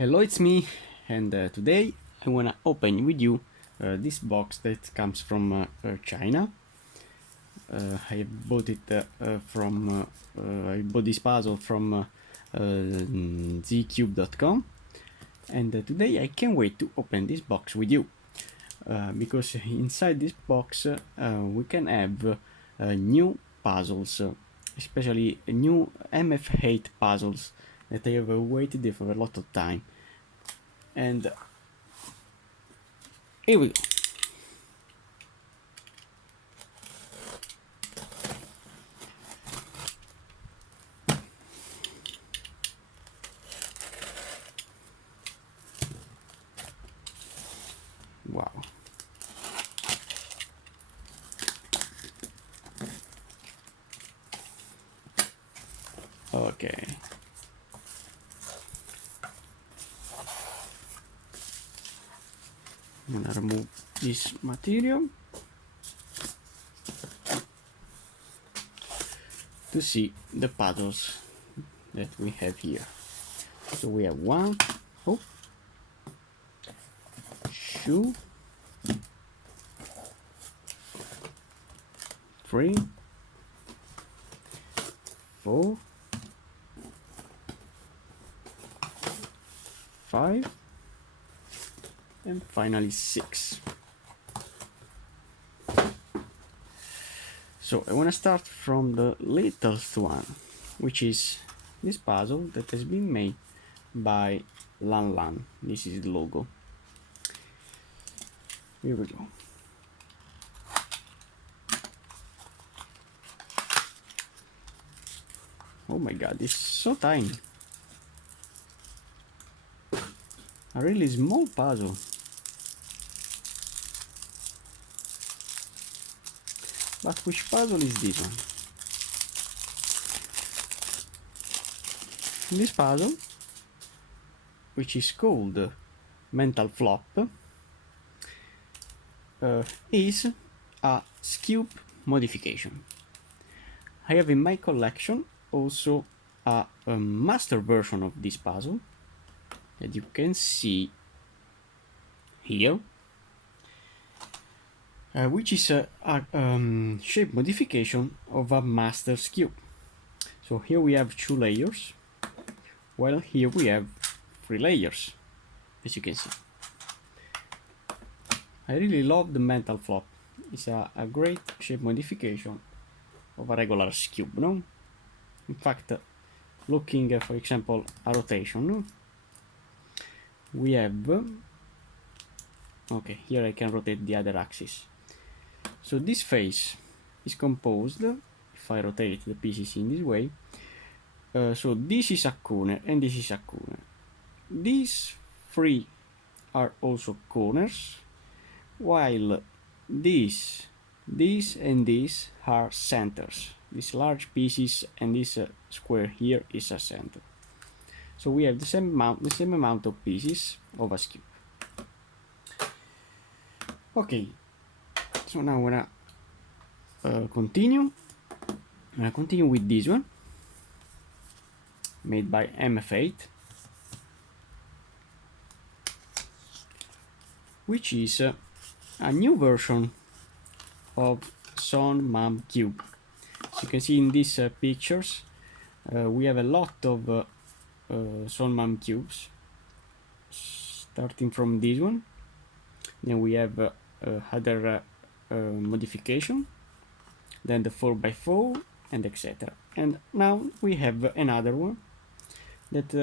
Hello, it's me, and today I wanna open with you this box that comes from China. I bought it I bought this puzzle from zcube.com, and today I can't wait to open this box with you because inside this box we can have new puzzles, especially new MF8 puzzles that I have waited for a lot of time. And here we go. Wow. Okay. I'm gonna remove this material to see the puzzles that we have here. So we have 1, 2, 3, 4, 5, and finally 6. So I want to start from the littlest one, which is this puzzle that has been made by Lan Lan. This is the logo. Here we go. Oh my god, it's so tiny. A really small puzzle. But which puzzle is this one? This puzzle, which is called Mental Flop, is a scoop modification. I have in my collection also a master version of this puzzle that you can see here, which is a shape modification of a master cube. So here we have 2 layers, while here we have 3 layers, as you can see. I really love the Mental Flop. It's a great shape modification of a regular cube, no? In fact, looking for example a rotation, we have okay, here I can rotate the other axis. So this face is composed, if I rotate the pieces in this way, so this is a corner and this is a corner. These 3 are also corners, while this and this are centers. These large pieces and this square here is a center. So we have the same amount of pieces of a cube. Okay, so now I'm gonna continue. I'm gonna continue with this one, made by MF8, which is a new version of Solomon Cube. As you can see in these pictures, we have a lot of Solomon cubes, starting from this one. Then we have other modification, then the 4x4 and etc. And now we have another one that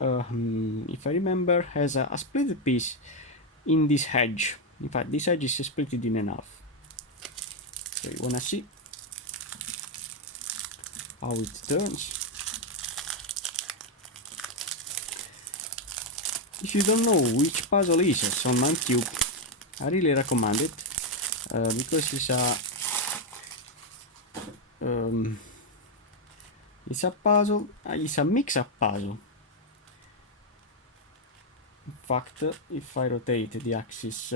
if I remember has a split piece in this edge. In fact, this edge is split in half. So you wanna see how it turns. If you don't know which puzzle is a Solomon Cube, I really recommend it because it's a puzzle. It's a mix-up puzzle. In fact, if I rotate the axis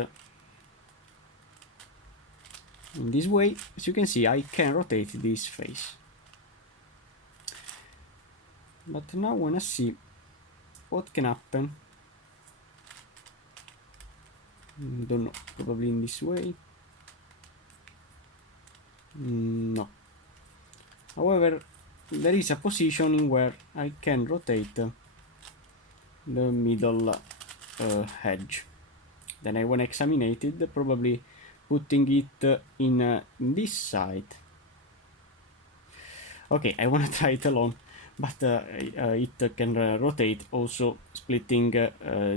in this way, as you can see, I can rotate this face. But now I wanna see what can happen Don't know, probably in this way. No. However, there is a position where I can rotate the middle edge. Then I want to examine it, probably putting it in this side. Okay, I want to try it alone, but it can rotate also, splitting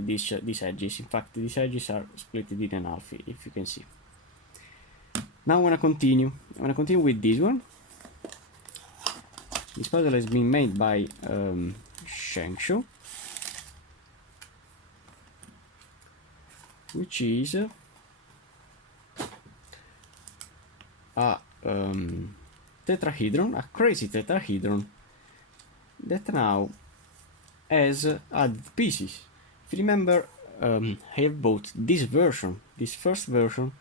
these edges. In fact, these edges are split in half, if you can see. Now I want to continue. I want to continue with this one. This puzzle has been made by Shengshu, which is a tetrahedron, a crazy tetrahedron that now has added pieces. If you remember, I have bought this version, this first version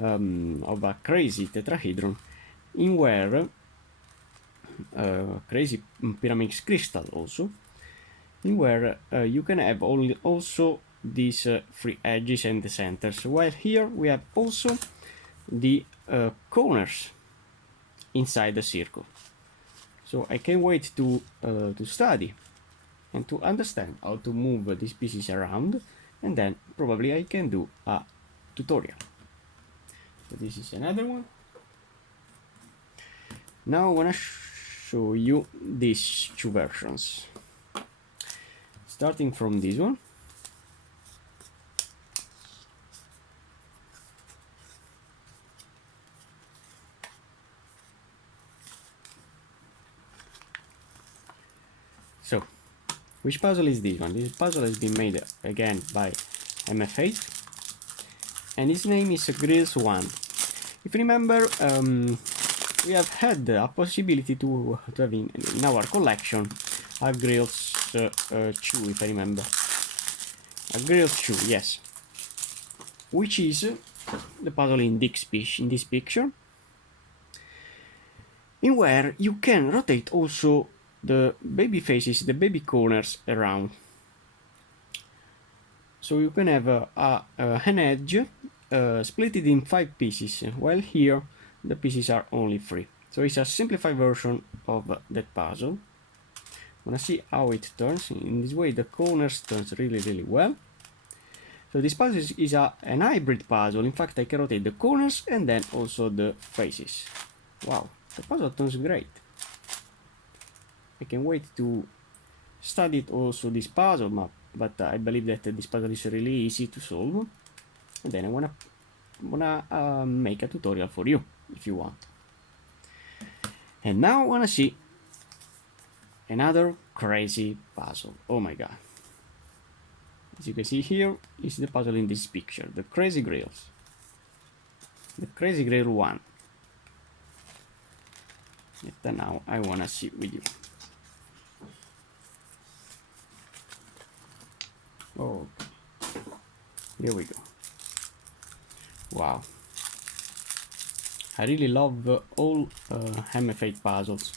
of a crazy tetrahedron, in where crazy Pyraminx Crystal also, in where you can have also these three edges and the centers, while here we have also the corners inside the circle. So I can't wait to study and to understand how to move these pieces around, and then probably I can do a tutorial. So this is another one. Now I want to show you these two versions, starting from this one. So, which puzzle is this one? This puzzle has been made again by MF8, and his name is Grills 1. If you remember, we have had a possibility to have in our collection a Grills 2, if I remember. A Grills 2, yes. Which is the puzzle in this picture, in where you can rotate also the baby faces, the baby corners around. So you can have an edge split it in 5 pieces, while here the pieces are only 3. So it's a simplified version of that puzzle. Wanna see how it turns? In this way the corners turns really well. So this puzzle is an hybrid puzzle. In fact, I can rotate the corners and then also the faces. Wow, the puzzle turns great. I can wait to study it also, this puzzle map, but I believe that this puzzle is really easy to solve, and then I wanna make a tutorial for you if you want. And now I wanna see another crazy puzzle. Oh my god! As you can see here is the puzzle in this picture, the Crazy Grills, the Crazy Grill 1. And now I wanna see with you. Oh, here we go. Wow, I really love all MF8 puzzles.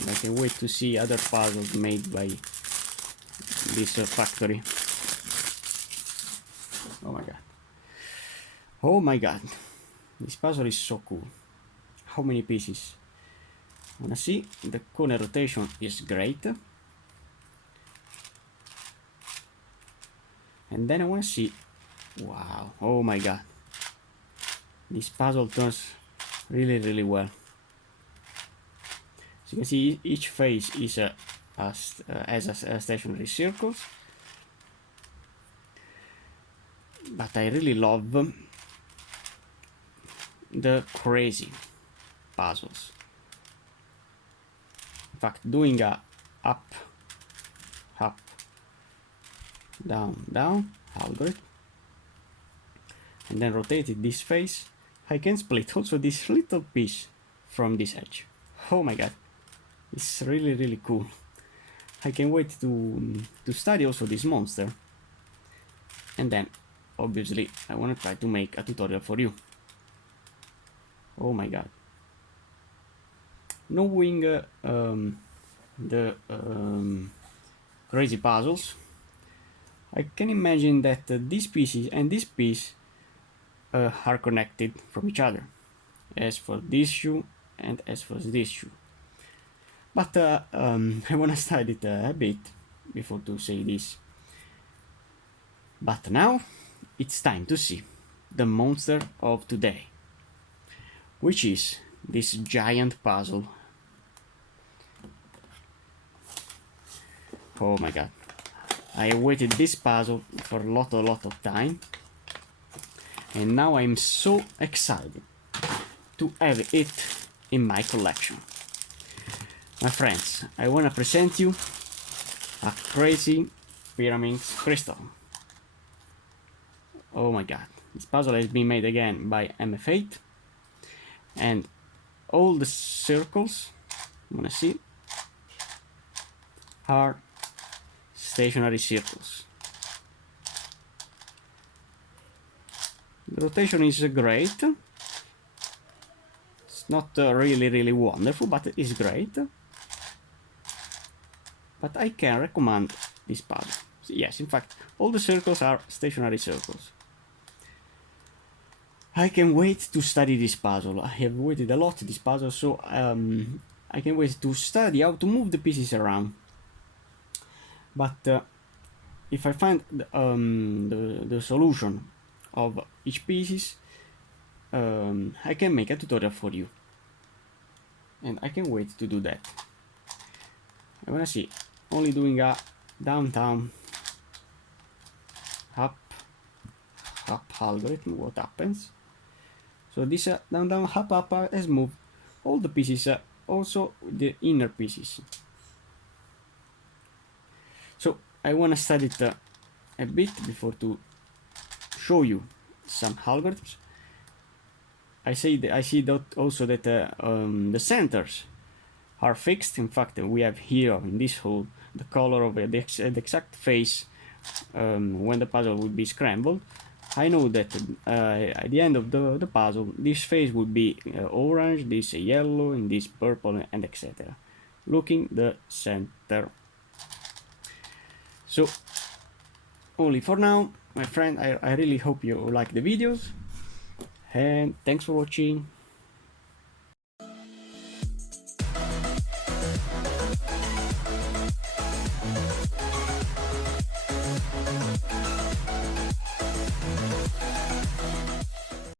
And I can wait to see other puzzles made by this factory. Oh my god. Oh my god. This puzzle is so cool. How many pieces? Wanna see? The corner rotation is great. And then I wanna see. Wow. Oh my god. This puzzle turns really well. As you can see, each face is has a stationary circles. But I really love the crazy puzzles. In fact, doing a up, down algorithm, and then rotated this face, I can split also this little piece from this edge. Oh my god, it's really cool. I can wait to study also this monster, and then obviously I want to try to make a tutorial for you. Oh my god. Knowing the crazy puzzles, I can imagine that these pieces and this piece are connected from each other, as for this shoe and as for this shoe. But I wanna study it a bit before to say this. But now it's time to see the monster of today, which is this giant puzzle. Oh my god, I awaited this puzzle for a lot of time, and now I'm so excited to have it in my collection. My friends, I wanna present you a crazy Pyraminx Crystal. Oh my god, this puzzle has been made again by MF8, and all the circles, you wanna see, are stationary circles. The rotation is great. It's not really wonderful, but it is great. But I can recommend this puzzle. Yes, in fact, all the circles are stationary circles. I can wait to study this puzzle. I have waited a lot this puzzle, so I can wait to study how to move the pieces around. But if I find the solution of each pieces, I can make a tutorial for you, and I can wait to do that. I wanna see only doing a down up algorithm, what happens. So this down up has moved all the pieces, also the inner pieces. So I wanna study it a bit before to show you some algorithms. I see that also that the centers are fixed. In fact, we have here in this hole the color of the exact face when the puzzle will be scrambled. I know that at the end of the puzzle, this face will be orange, this yellow, and this purple, and etc. Looking the center. So only for now, my friend, I really hope you like the videos, and thanks for watching.